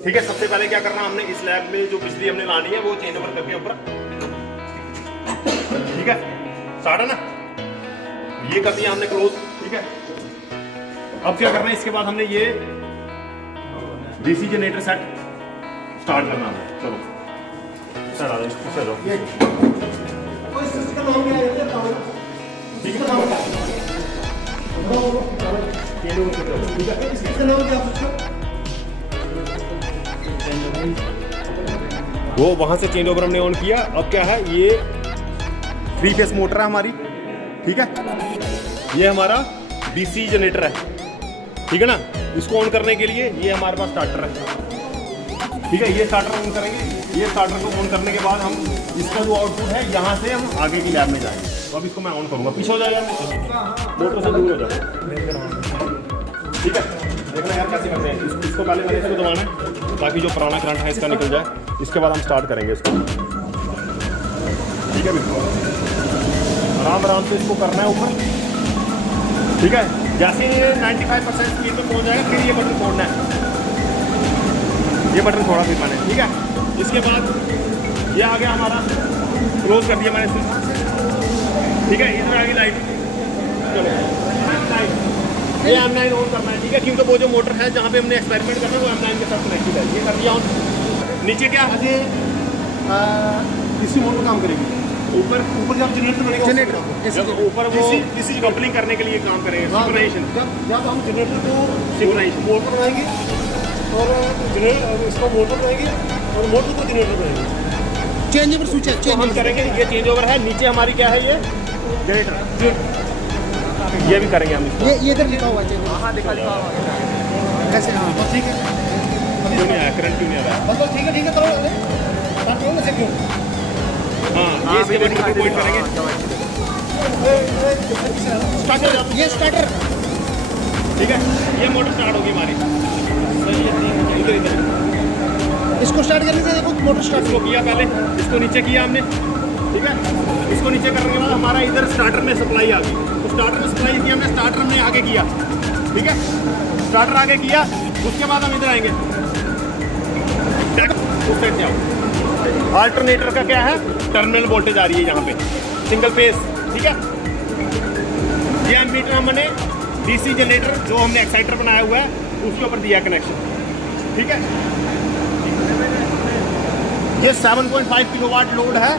ठीक है, सबसे पहले क्या करना हमने इस लैब में जो बिजली हमने लानी है वो चेंज ओवर करके ऊपर, ठीक है, स्टार्ट है ना, ये कर दिया हमने क्लोज। ठीक है, अब क्या करना है, इसके बाद हमने ये डीसी जनरेटर सेट स्टार्ट करना है। चलो स्टार्ट आ जाओ, इससे जाओ, तो इस सिस्टम का नाम क्या है? ठीक है, ठीक है, इसका नाम क्या है? वो वहां से चेंज ओवर हमने ऑन किया। अब क्या है, ये 3 फेस मोटर है हमारी, ठीक है, ये हमारा डीसी जनरेटर है, ठीक है ना। इसको ऑन करने के लिए ये हमारे पास स्टार्टर है, ठीक है, ये स्टार्टर ऑन करेंगे। ये स्टार्टर को ऑन करने के बाद हम इसका जो आउटपुट है यहाँ से हम आगे की लैब में जाएंगे। तो अब इसको मैं ऑन करूँगा, पीछे हो जाएगा, मोटर से दूर हो जाओ, ठीक है। देखना यार कैसे करते हैं इसको पहले मैंने इसको दबाना है ताकि जो पुराना करंट है इसका निकल जाए। इसके बाद हम स्टार्ट करेंगे इसको, ठीक है, बिल्कुल आराम आराम से इसको करना है ऊपर, ठीक है। जैसे ये 95% स्पीड पे पहुंच जाएगा फिर ये बटन छोड़ना है, ये बटन छोड़ा फिर मैंने, ठीक है। इसके बाद ये आ गया हमारा, क्लोज कर दिया मैंने स्विच, ठीक है। इधर आ गई लाइट, चलो ये M9 ऑन करना है, ठीक है, क्योंकि वो जो मोटर है जहाँ पे हमने एक्सपेरिमेंट करना है वो M9 के साथ कनेक्टेड है। ये कर दिया ऑन। नीचे क्या है, इसी मोटर काम करेगी। ऊपर जब जनरेटर बनेगा, जब ऊपर वो किसी कपलिंग करने के लिए काम करेंगे, सिंक्रोनाइजेशन। जब हम जनरेटर को सिंक्रोनाइजेशन मोटर बनाएंगे और जनरेटर इसको मोटर बनाएंगे और मोटर को जनरेटर बनाएंगे। चेंज ओवर स्विच है, तो हम करेंगे, ये चेंज ओवर है। नीचे हमारी क्या है, ये जनरेटर, ये भी करेंगे हम इसको। ये इधर लिखा हुआ है, हाँ लिखा हुआ है ऐसे, हाँ ठीक है। क्यों नहीं आया, करंट क्यों नहीं आ रहा है? मतलब ठीक है करो, बात करो ना से क्यों। हाँ, ये इसके बाद पॉइंट करेंगे, स्टार्टर, ये स्टार्टर, ठीक है। ये मोटर स्टार्ट होगी हमारी, सही है, इधर इधर इसको स्टार्ट करने से देखो मोटर स्टार्ट इसको किया पहले, इसको नीचे किया हमने, ठीक है। इसको नीचे करने के बाद हमारा इधर स्टार्टर में सप्लाई आ गई, तो स्टार्टर में सप्लाई किया हमने, स्टार्टर हमने आगे किया, ठीक है, स्टार्टर आगे किया। उसके बाद हम इधर आएंगे, उस साइड से आओ। अल्टरनेटर का क्या है, टर्मिनल वोल्टेज आ रही है यहाँ पे, सिंगल फेस, ठीक है। ये एमीटर हमने डीसी जनरेटर जो हमने एक्साइटर बनाया हुआ है उसके ऊपर दिया कनेक्शन, ठीक है। ये 7.5 किलोवाट लोड है,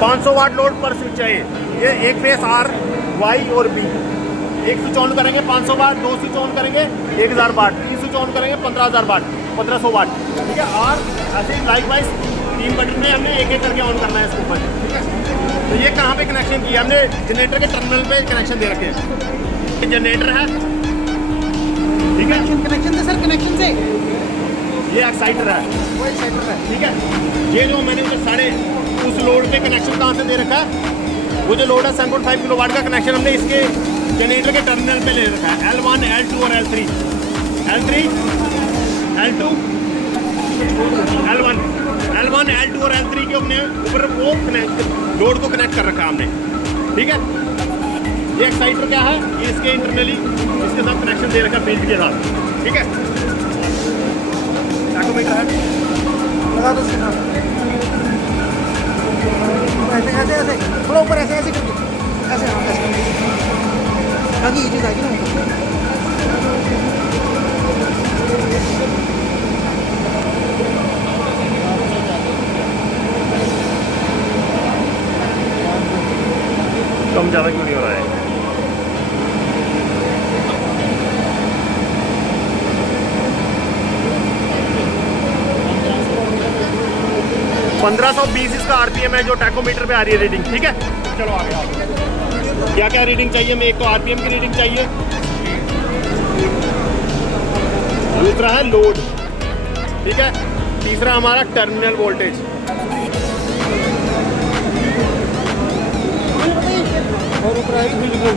500 वाट लोड पर स्विच है। ये एक फेस R, Y और B, एक स्विच ऑन करेंगे 500 वाट, 2 स्विच ऑन करेंगे 1000 वाट, 3 स्विच ऑन करेंगे 15000 वाट, 1500 वाट, ठीक है। और ऐसे लाइक वाइज 3 बटन में हमने एक एक करके ऑन करना है इसके ऊपर, ठीक है। तो ये कहाँ पे कनेक्शन किया हमने, जनरेटर के टर्मिनल पे कनेक्शन दे रखे हैं। ये जनरेटर है, ठीक है, कनेक्शन से सर, कनेक्शन से ये एक्साइटर है, वो एक्साइटर है, ठीक है। ये जो मैंने साढ़े उस लोड पे कनेक्शन कहाँ से दे रखा है, वो जो लोड है 7.5 किलोवाट का कनेक्शन हमने इसके जनरेटर के टर्मिनल पे ले रखा है। L1, L2 और L3, L2, L1, L2 और L3 के हमने ऊपर वो लोड को कनेक्ट कर रखा है हमने, ठीक है। ये एक्साइटर क्या है, ये इसके इंटरनली इसके साथ कनेक्शन दे रखा है फील्ड के साथ, ठीक है। टैकोमीटर है, लगा दो इसके साथ, ऐसे ऐसे ऐसे थोड़ा ऊपर ऐसे ऐसे करके, ऐसे हाँ ऐसे, ताकि ये चीज़ आएगी ना। कम ज़्यादा क्यों नहीं हो रहा है? 1520 इसका RPM है जो टैकोमीटर पे आ रही है रीडिंग, ठीक है। चलो आगे क्या क्या रीडिंग चाहिए, मैं एक तो RPM की रीडिंग चाहिए, दूसरा है लोड, ठीक है, तीसरा हमारा टर्मिनल वोल्टेज। और ऊपर आएगी बिल्कुल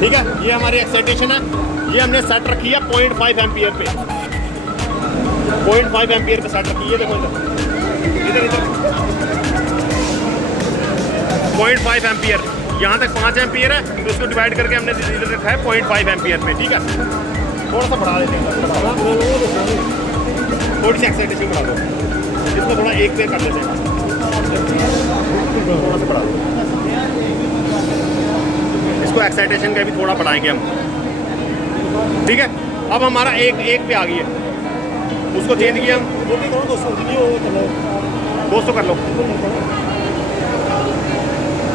ठीक है। ये हमारी एक्साइटेशन है, ये हमने सेट रखी है 0.5 एम्पियर पे, 0.5 एम्पियर पे सेट रखी है, देखो इधर 0.5 एम्पियर, यहाँ तक 5 एम्पियर है, तो इसको डिवाइड करके हमने इधर रखा है 0.5 एम्पियर पे, ठीक है। थोड़ा सा बढ़ा देते हैं, थोड़ी सी एक्साइटेशन बढ़ा दो, इसको थोड़ा 1 पे कर देते हैं, थोड़ा सा बढ़ा दो इसको, एक्साइटेशन का भी थोड़ा बढ़ाएंगे हम, ठीक है। अब हमारा एक पे आ गई है, उसको चेंज किया हम 200 कर लो,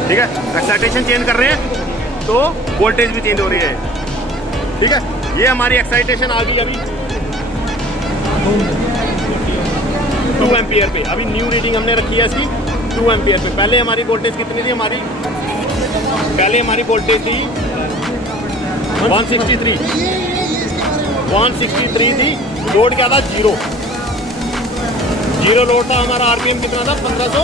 ठीक है। एक्साइटेशन चेंज कर रहे हैं तो वोल्टेज भी चेंज हो रही है, ठीक है। ये हमारी एक्साइटेशन आ गई अभी 2 एम्पियर पे, अभी न्यू रीडिंग हमने रखी है इसकी 2 एम्पियर पे। पहले हमारी वोल्टेज कितनी थी, पहले हमारी वोल्टेज थी 163 थी, लोड क्या था, जीरो लोड था हमारा। आरपीएम कितना था, 1500,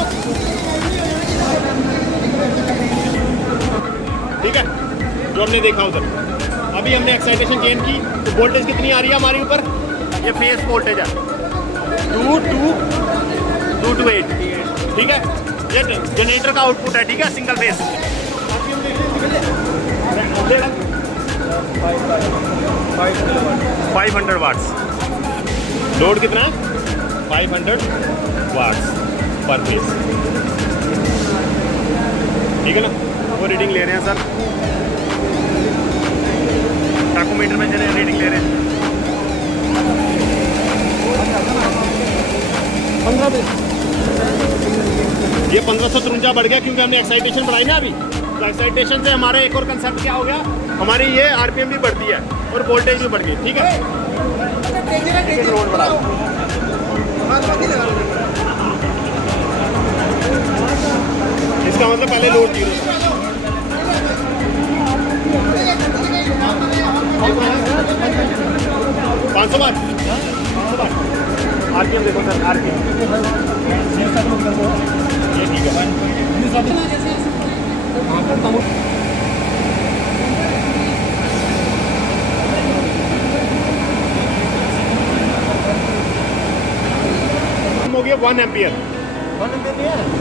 ठीक है, जो हमने देखा उधर। अभी हमने एक्साइटेशन चेंज की तो वोल्टेज कितनी आ रही है हमारे ऊपर, ये फेस वोल्टेज है 228, ठीक है। ये जनरेटर का आउटपुट है, ठीक है, सिंगल फेस। 500 वाट्स, लोड कितना है, 500 वाट्स पर फेस, ठीक है ना। वो रीडिंग ले रहे हैं सर, टाकोमीटर में चले रीडिंग ले रहे हैं 15 ये 1553 बढ़ गया क्योंकि हमने एक्साइटेशन बढ़ाई ना अभी। तो एक्साइटेशन से हमारा एक और कंसेप्ट क्या हो गया, हमारी ये आरपीएम भी बढ़ती है और वोल्टेज भी बढ़ गई, ठीक है। लोड बढ़ा, इसका मतलब पहले लोड 0 500 वाट आरपीएम देखो सर, आरपीएम ये ठीक है। हो गया 1 एम्पियर,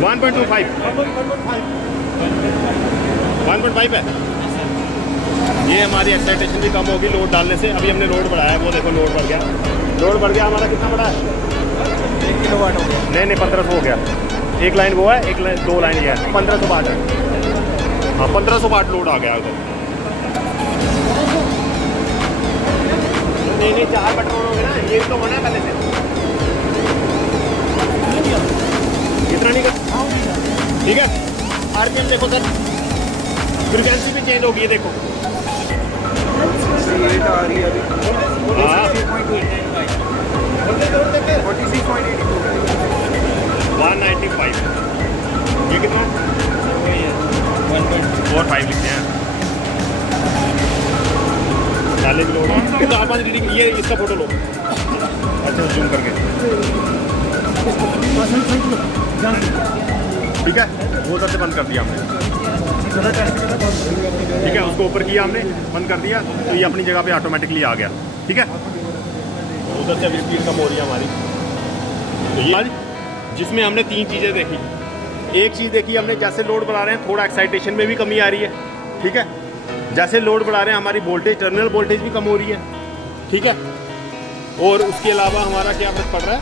1.25 है। ये हमारी एक्साइटेशन भी कम होगी लोड डालने से। अभी हमने लोड बढ़ाया, वो देखो लोड बढ़ गया, हमारा कितना बढ़ा है, 1 किलोवाट हो गया, नहीं 1500 हो गया। एक लाइन वो है, एक लाइन 2 लाइन ये है, 1500 वाट है, हाँ 1500 वाट लोड आ गया उधर। नहीं 4 बटन हो गए ना, ये तो होना है पहले से, इतना नहीं कर, ठीक है। आरपीएम देखो सर, फ्रीक्वेंसी भी चेंज होगी, देखो आ रही है अभी 195, ये कितना 1.45 लिखते हैं, डाले भी लोग 4-5 रीडिंग। ये इसका फोटो लो, अच्छा जूम करके, ठीक है। वो उधर से बंद कर दिया हमने, ठीक है, उसको ऊपर किया हमने, बंद कर दिया, तो ये अपनी जगह पे ऑटोमेटिकली आ गया, ठीक है। उधर से अभी स्पीड कम हो रही है हमारी। तो ये जिसमें हमने 3 चीज़ें देखी। एक चीज़ देखी हमने, जैसे लोड बढ़ा रहे हैं थोड़ा एक्साइटेशन में भी कमी आ रही है, ठीक है। जैसे लोड बढ़ा रहे हैं हमारी वोल्टेज, टर्मिनल वोल्टेज भी कम हो रही है, ठीक है। और उसके अलावा हमारा क्या फर्क पड़ रहा है,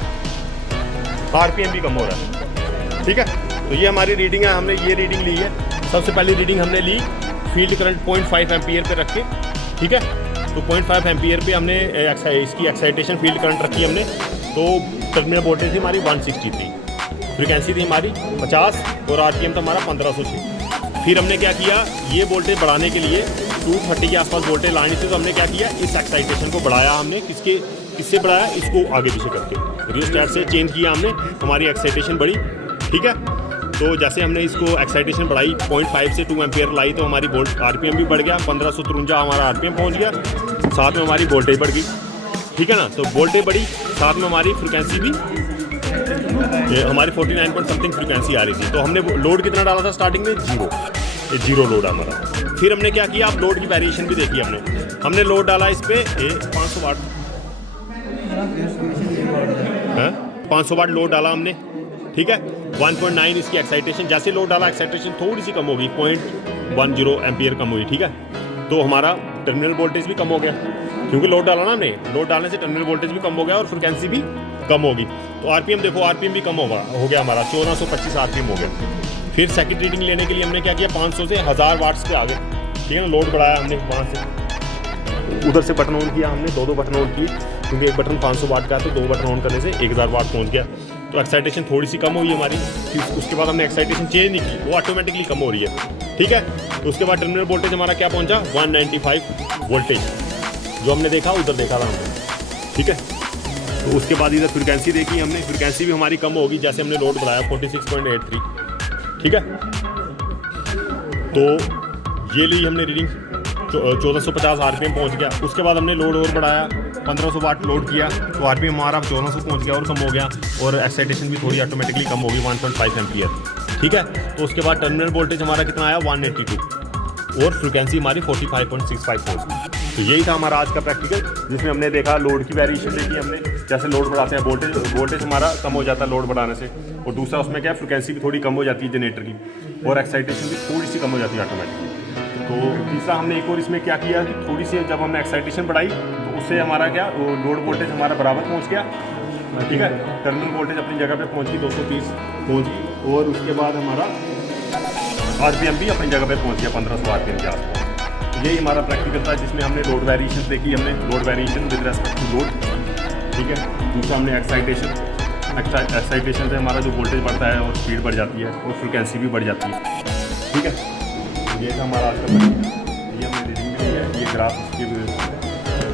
आरपीएम भी कम हो रहा है, ठीक है। तो ये हमारी रीडिंग है, हमने ये रीडिंग ली है। सबसे पहली रीडिंग हमने ली फील्ड करंट 0.5 एम्पियर पे रख के, ठीक है। तो 0.5 एम्पियर पे हमने इसकी एक्साइटेशन फील्ड करंट रखी हमने। तो टर्मिनल वोल्टेज थी हमारी 163, फ्रीक्वेंसी थी हमारी 50 और आरपीएम था हमारा 1500 थी। फिर हमने क्या किया, ये वोल्टेज बढ़ाने के लिए 230 के आसपास वोल्टेज लानी थी, तो हमने क्या किया, इस एक्साइटेशन को बढ़ाया हमने। किससे बढ़ाया, इसको आगे पीछे करके रियोस्टेट से चेंज किया हमने, हमारी एक्साइटेशन बढ़ी, ठीक है। तो जैसे हमने इसको एक्साइटेशन बढ़ाई 0.5 से 2 एम्पियर लाई, तो हमारी आरपीएम भी बढ़ गया, 1553 हमारा आरपीएम पहुंच गया, साथ में हमारी वोल्टेज बढ़ गई, ठीक है ना। तो वोल्टेज बढ़ी, साथ में हमारी फ्रिक्वेंसी भी, हमारी 49 पॉइंट समथिंग फ्रिक्वेंसी आ रही थी। तो हमने लोड कितना डाला था स्टार्टिंग में, 0 लोड हमारा। फिर हमने क्या किया, अब लोड की वेरिएशन भी देखी हमने लोड डाला इस पर 500 वाट 500 वाट लोड डाला हमने, ठीक है। 1.9 इसकी एक्साइटेशन, जैसे लोड डाला एक्साइटेशन थोड़ी सी कम होगी, 0.10 एम्पियर कम हुई, ठीक है। तो हमारा टर्मिनल वोल्टेज भी कम हो गया, क्योंकि लोड डाला ना हमने, लोड डालने से टर्मिनल वोल्टेज भी कम हो गया और फ्रिक्वेंसी भी कम होगी। तो आरपीएम देखो, आरपीएम भी कम हो गया हमारा, 1425 आरपीएम हो गया। फिर सेकंड रीडिंग लेने के लिए हमने क्या किया, 500 से 1000 वाट्स पे आ गए, ठीक है ना। लोड बढ़ाया हमने वहाँ से, उधर से बटन ऑन किया हमने, दो बटन ऑन किए, क्योंकि एक बटन 500 वाट का है, तो 2 बटन ऑन करने से 1000 वाट पहुँच गया। तो एक्साइटेशन थोड़ी सी कम हुई हमारी। फिर उसके बाद हमने एक्साइटेशन चेंज नहीं की, वो ऑटोमेटिकली कम हो रही है, ठीक है। तो उसके बाद टर्मिनल वोल्टेज हमारा क्या पहुंचा, 195 वोल्टेज, जो हमने देखा उधर देखा था हमने, ठीक है। तो उसके बाद इधर फ्रिक्वेंसी देखी हमने, फ्रिक्वेंसी भी हमारी कम होगी जैसे हमने लोड बढ़ाया 46.83, ठीक है। तो ये ली हमने रीडिंग, 1450 आरपीएम पहुंच गया। उसके बाद हमने लोड और बढ़ाया, 1500 वाट लोड किया, तो आरपीएम हमारा 1400 पहुंच गया और कम हो गया, और एक्साइटेशन भी थोड़ी ऑटोमेटिकली कम होगी, 1.5 एम्पियर, ठीक है। तो उसके बाद टर्मिनल वोल्टेज हमारा कितना आया, 182, और फ्रिक्वेंसी हमारी 45.65 पहुंच गई। तो यही था हमारा आज का प्रैक्टिकल, जिसमें हमने देखा लोड की वेरिएशन देखी हमने, जैसे लोड बढ़ाते हैं वोल्टेज हमारा कम हो जाता है लोड बढ़ाने से, और दूसरा उसमें क्या है, फ्रिक्वेंसी भी थोड़ी कम हो जाती है जनरेटर की, और एक्साइटेशन भी थोड़ी सी कम हो जाती है ऑटोमेटिकली। तो तीसरा हमने एक और इसमें क्या किया कि थोड़ी सी जब हमने एक्साइटेशन बढ़ाई, तो उससे हमारा क्या, लोड वोल्टेज हमारा बराबर पहुँच गया, ठीक है। टर्मिनल वोल्टेज अपनी जगह पे पहुँच गई, 230 पहुँच गई, और उसके बाद हमारा आरपीएम भी अपनी जगह पे पहुँच गया 1500 आरपीएम के आसपास। यही हमारा प्रैक्टिकल था, जिसमें हमने लोड वेरिएशन देखी, हमने load variation with respect to load, ठीक है। दूसरा हमने एक्साइटेशन से हमारा जो वोल्टेज बढ़ता है और स्पीड बढ़ जाती है, और फ्रिक्वेंसी भी बढ़ जाती है, ठीक है। ये था हमारा आज का प्रैक्टिकल, ये हमने रीडिंग भी ली है, ये ग्राफ इसके